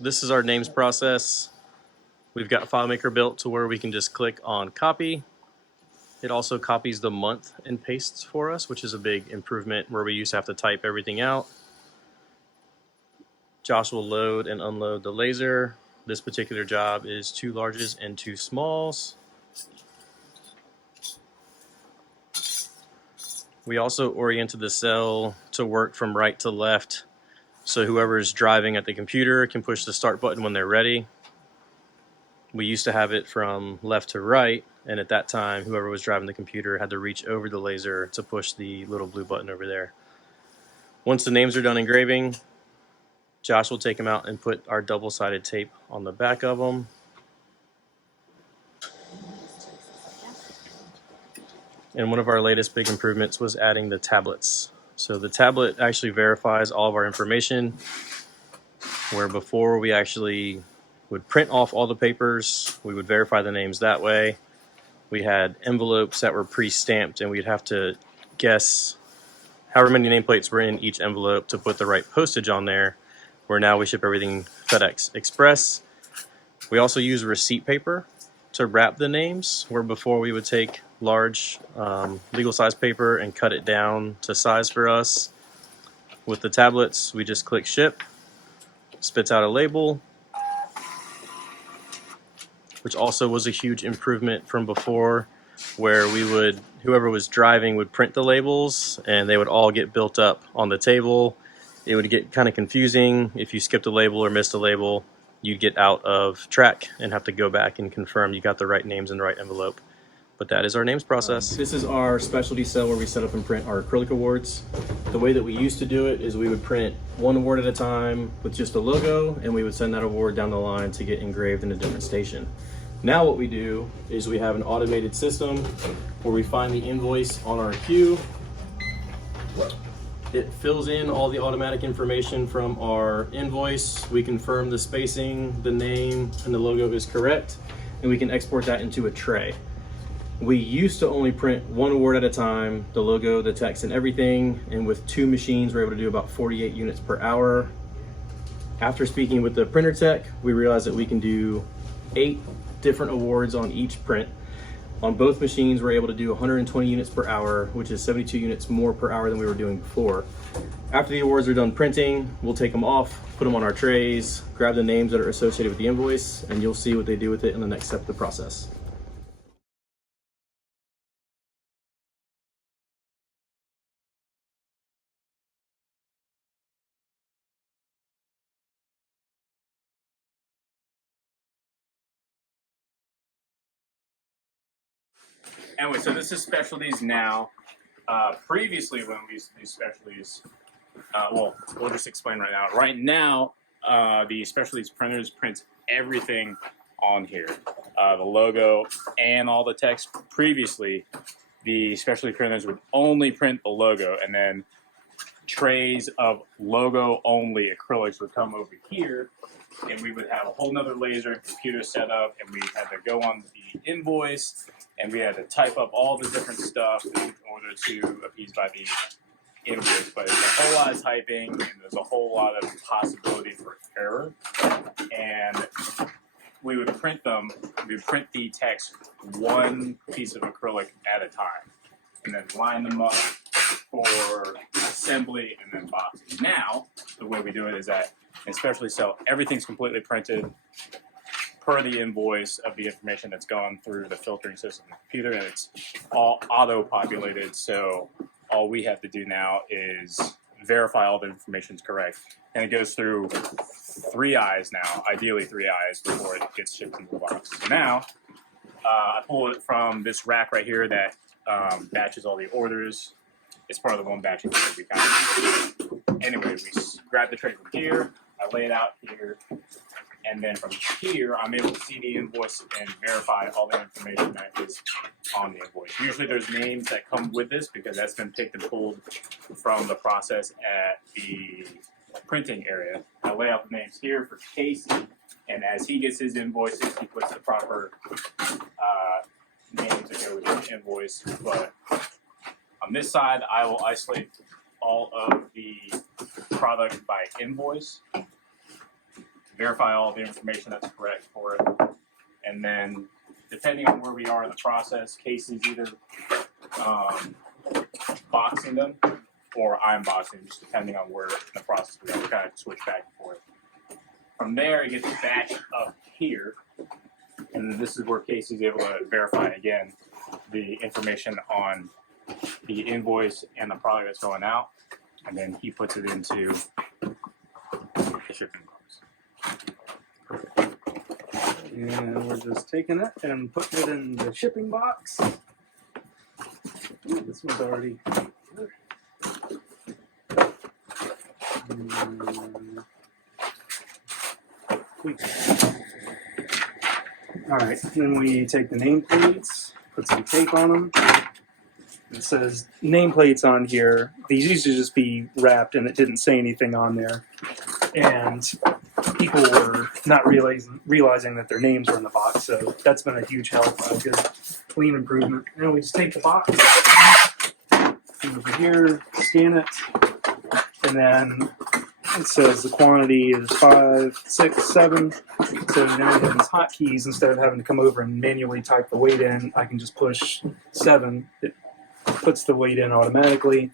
this is our names process. We've got FileMaker built to where we can just click on copy. It also copies the month and pastes for us, which is a big improvement where we used to have to type everything out. Josh will load and unload the laser. This particular job is 2 larges and 2 smalls. We also oriented the cell to work from right to left, so whoever is driving at the computer can push the start button when they're ready. We used to have it from left to right, and at that time, whoever was driving the computer had to reach over the laser to push the little blue button over there. Once the names are done engraving, Josh will take them out and put our double-sided tape on the back of them. And one of our latest big improvements was adding the tablets. So the tablet actually verifies all of our information, where before we actually would print off all the papers, we would verify the names that way. We had envelopes that were pre-stamped, and we'd have to guess however many nameplates were in each envelope to put the right postage on there, where now we ship everything FedEx Express. We also use receipt paper to wrap the names, where before we would take large legal size paper and cut it down to size for us. With the tablets, we just click ship, spits out a label, which also was a huge improvement from before, where we would, whoever was driving would print the labels and they would all get built up on the table. It would get kind of confusing. If you skipped a label or missed a label, you'd get out of track and have to go back and confirm you got the right names in the right envelope. But that is our names process. This is our specialty cell where we set up and print our acrylic awards. The way that we used to do it is we would print one award at a time with just a logo, and we would send that award down the line to get engraved in a different station. Now what we do is we have an automated system where we find the invoice on our queue. It fills in all the automatic information from our invoice. We confirm the spacing, the name, and the logo is correct, and we can export that into a tray. We used to only print one award at a time, the logo, the text, and everything, and with 2 machines, we're able to do about 48 units per hour. After speaking with the printer tech, we realized that we can do 8 different awards on each print. On both machines, we're able to do 120 units per hour, which is 72 units more per hour than we were doing before. After the awards are done printing, we'll take them off, put them on our trays, grab the names that are associated with the invoice, and you'll see what they do with it in the next step of the process. Anyway, so this is specialties now. Previously, when we used to do specialties, well, we'll just explain right now. Right now, the specialties printers print everything on here, the logo and all the text. Previously, the specialty printers would only print the logo, and then trays of logo only acrylics would come over here, and we would have a whole nother laser and computer set up, and we had to go on the invoice, and we had to type up all the different stuff in order to appease by the invoice. But it's a whole lot of typing, and there's a whole lot of possibility for error. And we would print them, we would print the text one piece of acrylic at a time, and then line them up for assembly and then boxing. Now, the way we do it is that, especially so, everything's completely printed per the invoice of the information that's gone through the filtering system of the computer, and it's all auto-populated, so all we have to do now is verify all the information is correct. And it goes through 3 eyes now, ideally 3 eyes, before it gets shipped into the box. So now, I pull it from this rack right here that batches all the orders. It's part of the one batching that we got. Anyway, we grab the tray from here, I lay it out here, and then from here, I'm able to see the invoice and verify all the information that is on the invoice. Usually there's names that come with this because that's been picked and pulled from the process at the printing area. I lay out the names here for Casey, and as he gets his invoices, he puts the proper names that go with his invoice. But on this side, I will isolate all of the product by invoice. verify all the information that's correct for it, and then depending on where we are in the process, Casey's either boxing them or I'm boxing, just depending on where in the process we are. We kind of switch back and forth. From there, it gets batched up here, and then this is where Casey's able to verify again the information on the invoice and the product that's going out, and then he puts it into the shipping box. And we're just taking it and putting it in the shipping box. Ooh, this one's already. All right, then we take the nameplates, put some tape on them. It says nameplates on here. These used to just be wrapped and it didn't say anything on there. And people were not realizing that their names were in the box, so that's been a huge help, a good clean improvement. And we just take the box, come over here, scan it, and then it says the quantity is 5, 6, 7. So now I have these hotkeys. Instead of having to come over and manually type the weight in, I can just push 7. It puts the weight in automatically,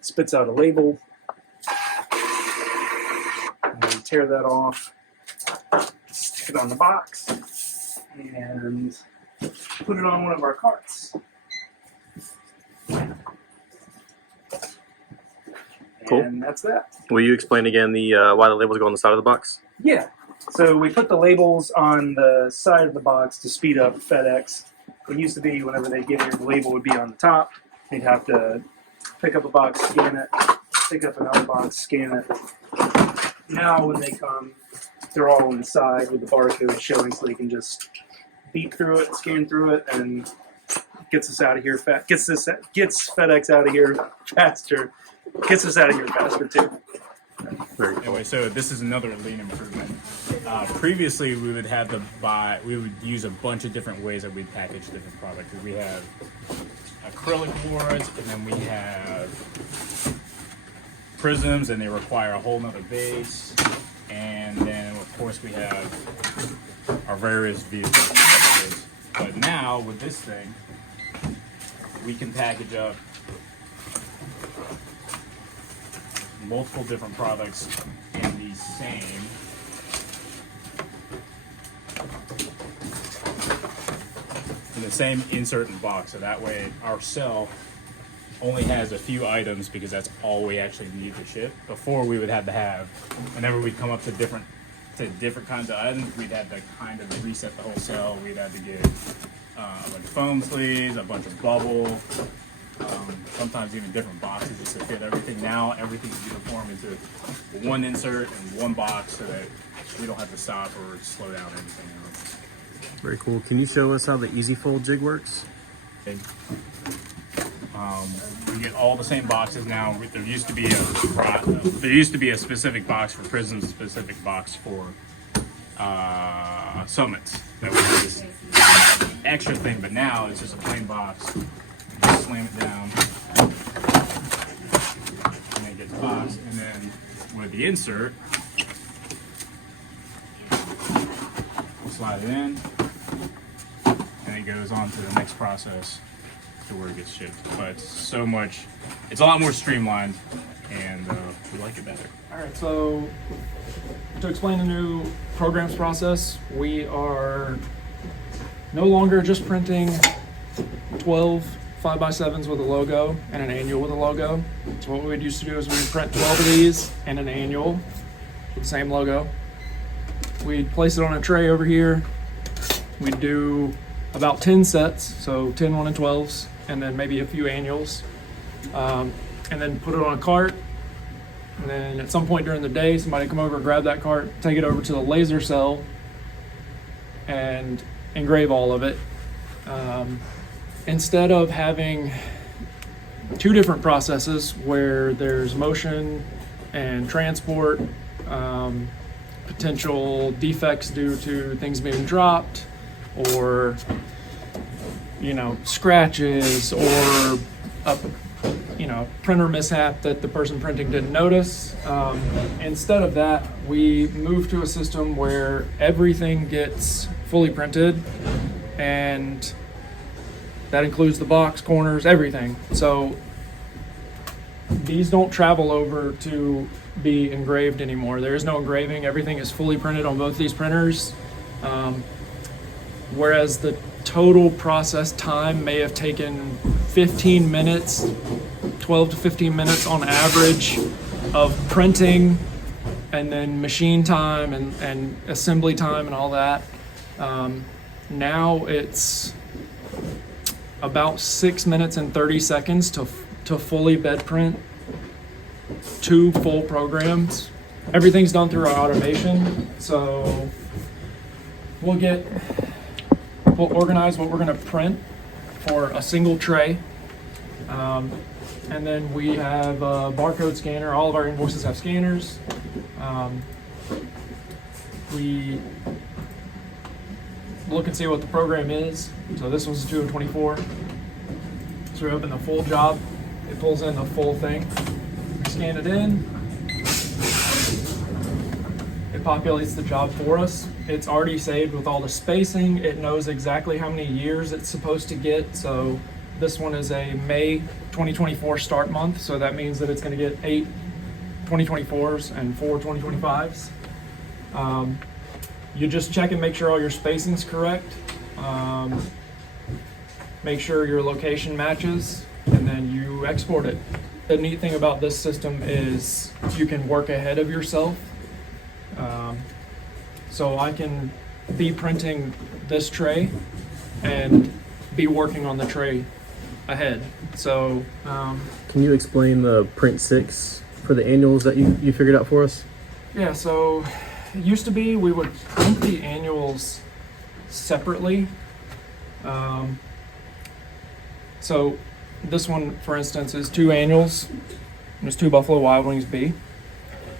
spits out a label. And tear that off, stick it on the box, and put it on one of our carts. Cool. And that's that. Will you explain again the why the labels go on the side of the box? Yeah. So we put the labels on the side of the box to speed up FedEx. It used to be whenever they give you the label would be on the top. You'd have to pick up a box, scan it, pick up another box, scan it. Now when they come, they're all on the side with the barcode showing, so they can just beep through it, scan through it, and gets us out of here. Gets FedEx out of here faster. Gets us out of here faster too. Very cool. Anyway, so this is another lean improvement. Previously, we would have to buy. We would use a bunch of different ways that we'd package different products. We have acrylic boards, and then we have prisms, and they require a whole nother base. And then, of course, we have our various vehicles. But now, with this thing, we can package up multiple different products in the same insert and box, so that way our cell only has a few items because that's all we actually need to ship. Before, we would have to have, whenever we'd come up to different kinds of items, we'd have to kind of reset the whole cell. We'd have to get a bunch of foam sleeves, a bunch of bubble, sometimes even different boxes just to fit everything. Now everything's uniform into one insert and one box, so that we don't have to stop or slow down anything else. Very cool. Can you show us how the Easy Fold jig works? We get all the same boxes now. There used to be a specific box for prisms, a specific box for summits. That was this extra thing, but now it's just a plain box. Just slam it down, and then it gets boxed. And then with the insert, we'll slide it in, and it goes on to the next process to where it gets shipped. But it's a lot more streamlined, and we like it better. All right, so to explain the new programs process, we are no longer just printing 12 5x7s with a logo and an annual with a logo. So what we'd used to do is we'd print 12 of these and an annual with the same logo. We'd place it on a tray over here. We'd do about 10 sets, so 10 1 and 12s, and then maybe a few annuals. And then put it on a cart. And then at some point during the day, somebody come over, grab that cart, take it over to the laser cell, and engrave all of it. Instead of having two different processes where there's motion and transport, potential defects due to things being dropped, or scratches, or printer mishap that the person printing didn't notice. Instead of that, we moved to a system where everything gets fully printed, and that includes the box, corners, everything. So these don't travel over to be engraved anymore. There is no engraving. Everything is fully printed on both these printers. Whereas the total process time may have taken 15 minutes, 12 to 15 minutes on average of printing, and then machine time and assembly time and all that. Now it's about 6 minutes and 30 seconds to fully bed print 2 full programs. Everything's done through our automation, so we'll organize what we're going to print for a single tray. And then we have a barcode scanner. All of our invoices have scanners. We look and see what the program is. So this one's 2 of 24. So we open the full job. It pulls in the full thing. We scan it in. It populates the job for us. It's already saved with all the spacing. It knows exactly how many years it's supposed to get. So this one is a May 2024 start month. So that means that it's going to get 8 2024s and 4 2025s. You just check and make sure all your spacing's correct. Make sure your location matches, and then you export it. The neat thing about this system is you can work ahead of yourself. So I can be printing this tray and be working on the tray ahead. So Can you explain the print 6 for the annuals that you figured out for us? yeah, so it used to be we would print the annuals separately. So this one, for instance, is 2 annuals. There's 2 Buffalo Wild Wings B.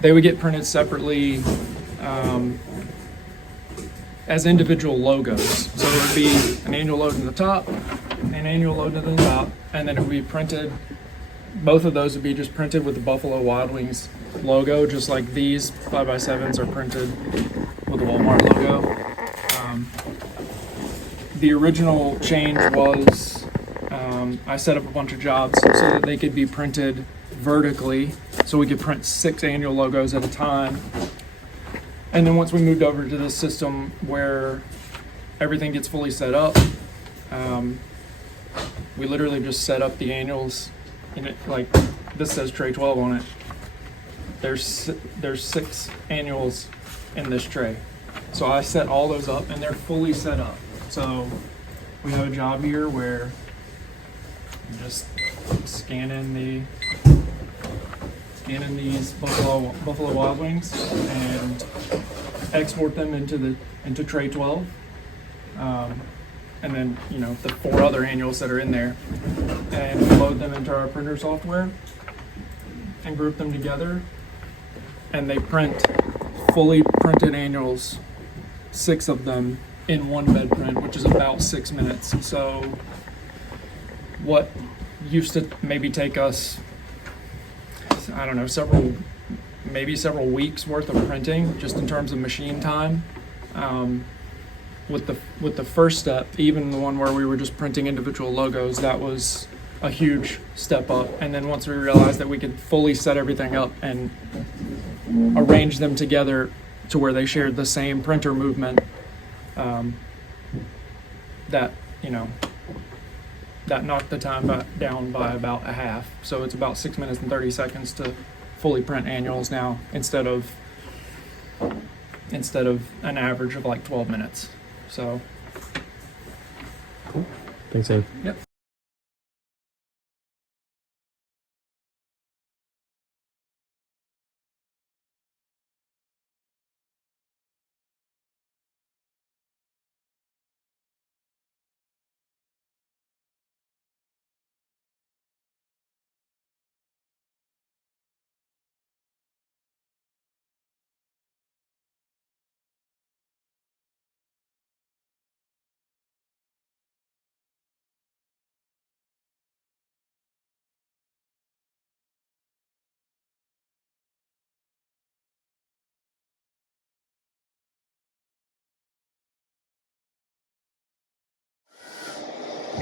They would get printed separately as individual logos. So it would be an annual load in the top, an annual load in the top, and then it would be printed. Both of those would be just printed with the Buffalo Wild Wings logo, just like these 5x7s are printed with the Walmart logo. The original change was I set up a bunch of jobs so that they could be printed vertically, so we could print 6 annual logos at a time. And then once we moved over to this system where everything gets fully set up, we literally just set up the annuals in it. Like this says tray 12 on it. There's 6 annuals in this tray. So I set all those up and they're fully set up. So we have a job here where I'm just scanning these Buffalo Wild Wings and export them into tray 12. And then, the 4 other annuals that are in there, and load them into our printer software and group them together. And they print fully printed annuals, 6 of them in one bed print, which is about 6 minutes. So what used to maybe take us, I don't know, several weeks worth of printing, just in terms of machine time. With the first step, even the one where we were just printing individual logos, that was a huge step up. And then once we realized that we could fully set everything up and arrange them together to where they shared the same printer movement, that knocked the time down by about a half. So it's about 6 minutes and 30 seconds to fully print annuals now, instead of an average of like 12 minutes. So Thanks, Amy. yep.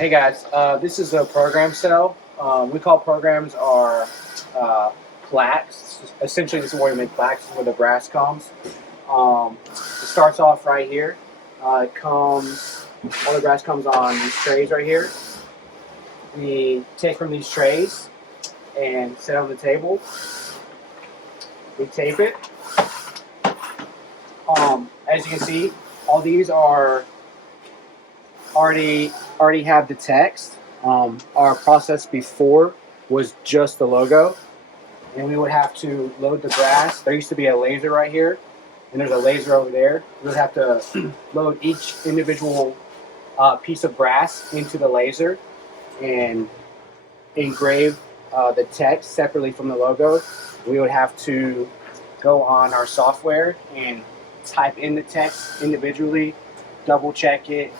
Hey guys, this is a program cell. We call programs our plaques. Essentially, this is where we make plaques, where the brass comes. It starts off right here. All the brass comes on these trays right here. We take from these trays and set on the table. We tape it. As you can see, all these are already have the text. Our process before was just the logo, and we would have to load the brass. There used to be a laser right here, and there's a laser over there. We would have to load each individual piece of brass into the laser and engrave the text separately from the logo. We would have to go on our software and type in the text individually, double check it.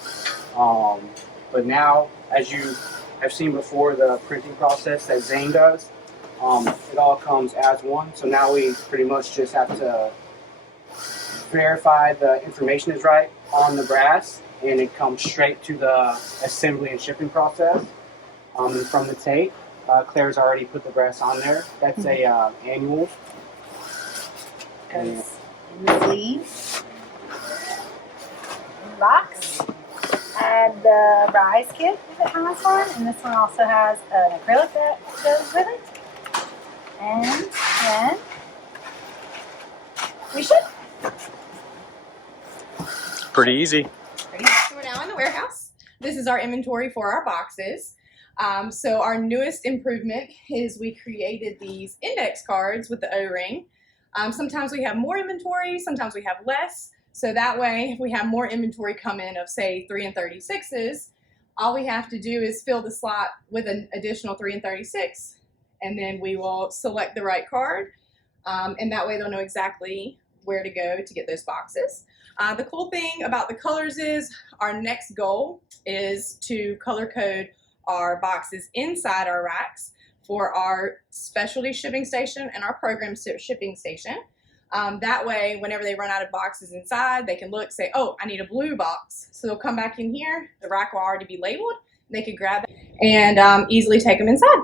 But now, as you have seen before, the printing process that Zane does, it all comes as one. So now we pretty much just have to verify the information is right on the brass, and it comes straight to the assembly and shipping process. And from the tape, Claire's already put the brass on there. That's a annual. Goes in the sleeve, in the box, and the rise kit if it has one, and this one also has an acrylic that goes with it. And then we ship. Pretty easy. So we're now in the warehouse. This is our inventory for our boxes. So our newest improvement is we created these index cards with the O-ring. Sometimes we have more inventory, sometimes we have less. So that way, if we have more inventory come in of say 3 and 36s, all we have to do is fill the slot with an additional 3 and 36, and then we will select the right card. And that way they'll know exactly where to go to get those boxes. The cool thing about the colors is our next goal is to color code our boxes inside our racks for our specialty shipping station and our program shipping station. That way, whenever they run out of boxes inside, they can look, say, oh, I need a blue box. So they'll come back in here, the rack will already be labeled, they could grab it and easily take them inside.